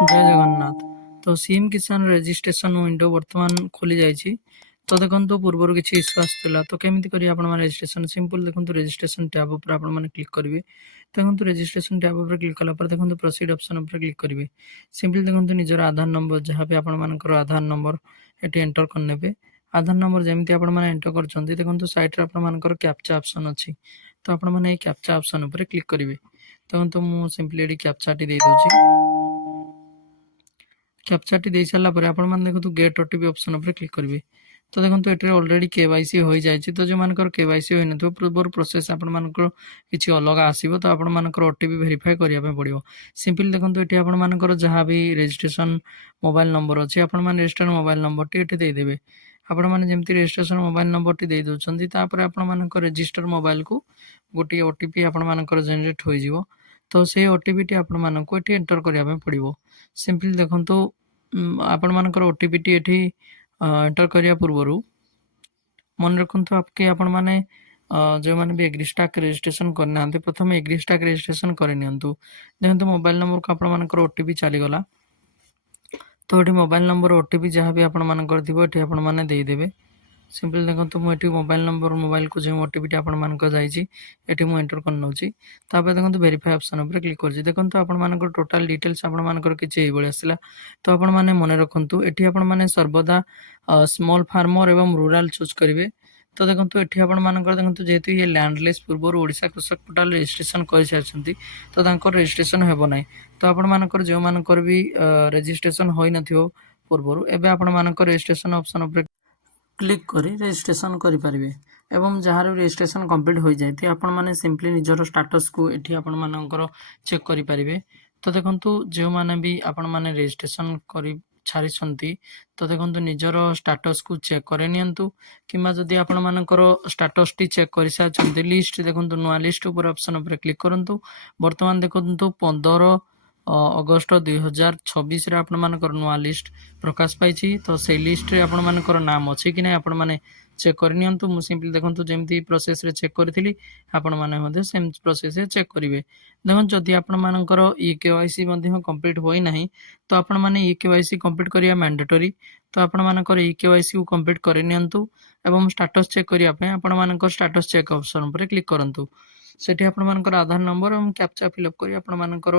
जय जगन्नाथ। तो सीएम किसान रेजिस्ट्रेशन विंडो वर्तमान खोली जाइए। तो देखो पूर्वर किसी इश्यू आसाला तो केमी करेंगे आप रेजिस्ट्रेशन सिंपल देखो रेजिस्ट्रेशन टैब उपर आप क्लिक करेंगे। देखो रेजिस्ट्रेशन टैब उपर क्लिक कला देखो प्रोसीड ऑप्शन उपर क्लिक करेंगे। सिंपल देखो निजर आधार नंबर जहाँ भी आपर आधार नंबर ये एंटर करने। आधार नंबर जमी आप एंटर कर देखो साइड आपर कैप्चा ऑप्शन अच्छी तो आपने कैप्चा ऑप्शन उपर क्लिक करेंगे। देखो मुझे सिंपली ये कैप्चाटी दे दूँ। कैप्चाटी दे सारा पर आप देखो गेट ओटीपी ऑप्शन उपर क्लिक करेंगे। तो देखो ये ऑलरेडी केवाईसी हो जाए तो जो मानकर केवाईसी हो न पूर्व प्रोसेस आपर किसी अलग आसो तो आपर ओटीपी वेरीफाई करने पड़ो। सिंपल देखो ये आपर जहाँ भी रजिस्ट्रेशन मोबाइल नंबर अच्छी आप रजिस्टर्ड मोबाइल नंबर टी देदेवे। आपण मैंने जमी रजिस्ट्रेशन मोबाइल नंबर टी दे दूसरी आप रजिस्टर मोबाइल को गोटे ओटीपी आपर जेनेट हो तो से ओटीपी टी आपको ये एंटर करने पड़ो। सिंपल देखो आपण मानकर ओटीपी टी एठी एंटर करिया पूर्व मन रखु आपके आपण माने जो मैंने भी एग्रीस्टाक रजिस्ट्रेशन करना प्रथम एग्रीस्टाक रजिस्ट्रेशन कर देखो मोबाइल नंबर को आप ओटीपी चलीगला तो ये मोबाइल नंबर ओटीपी जहाँ भी आपर थी ये देदेवे। सिंपल देखो मुझे मोबाइल नंबर मोबाइल को जो ओटीपी आपर जाइए एंटर कर नौची देखो वेरीफाई ऑप्शन उपर क्लिक कर देखो आपर टोटाल डिटेल्स आपर किसी आसला। तो आपण मैंने मन रखु ये आपने सर्वदा स्मॉल फार्मर एवं रूराल चूज करेंगे। तो देखो ये आपर देखो जेहेतु ये लैंडलेस पूर्व ओडिशा कृषक पोर्टाल रजिस्ट्रेशन कर सारी तो रजिस्ट्रेशन हेब ना। तो आपर जो मानकर भी रजिस्ट्रेशन हो न पूर्व एवं आपण रजिस्ट्रेशन ऑप्शन उपर क्लिक करी रजिस्ट्रेशन करें एवं जहाँ रजिस्ट्रेशन कंप्लीट हो जाए आपण मैंने सिंपली निजर स्टाटस को ये आपर चेक करें। तो देखो जो मैंने भी आपण मैंने रजिस्ट्रेशन कर छाड़ी तो देखो निजर स्टाटस को चेक कर कि जदि आपण मानकर स्टाटस टी चेक कर सारी लिस्ट देखो नुआ लिस्ट उपर ऑप्शन उपर क्लिक करूँ। बर्तमान देखो 15 अगस्ट 2026 आपण मानकर नुआ लिस्ट प्रकाश पाई तो से लिस्ट रे आपण मानकर नाम अच्छी कि ना आपण माने चेक करनी। मु सिंपली देखो जमी प्रोसेस रे चेक करी आपण माने सेम प्रोसेस रे चेक करेंगे। देखो जदि आपण मानकर ई केवाईसी कंप्लीट होई नाही तो आपण माने ई केवाईसी कंप्लीट करिया मैंडेटरी। तो आपण मानकर ई केवाईसी को कंप्लीट करनी एवं स्टाटस चेक करिया पे आपण मानकर स्टाटस चेक ऑप्शन उपर क्लिक करंतु। सेठी आपण मानकर आधार नंबर एवं कैप्चा फिलअप करी आपण मानकर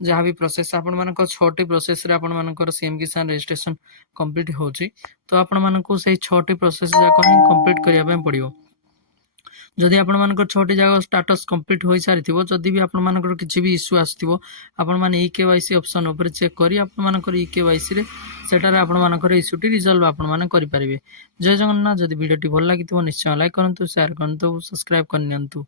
जहाँ भी प्रोसेस आपण मानकर 6टी प्रोसेस रे आपण मानकर सीएम किसान रजिस्ट्रेशन कंप्लीट होची। तो आपण मानकु से 6टी प्रोसेस जाक ही कंप्लीट करिया पे पड़ियो। जदि आपण मानकर 6टी जाक स्टाटस कंप्लीट हो सारी जदि भी आपण मानकर किछि भी इश्यू आसथिबो आपण माने ई केवाईसी ऑप्शन ऊपर चेक करी आपण मानकर ई केवाईसी रे सेटारे आपण मानकर इश्यूटी रिजल्व आपण माने करि परिबे। जय जगन्नाथ। जदि वीडियोटी भल लागिथिबो निश्चय लाइक करंतु शेयर करंतु सब्सक्राइब करनियंतु।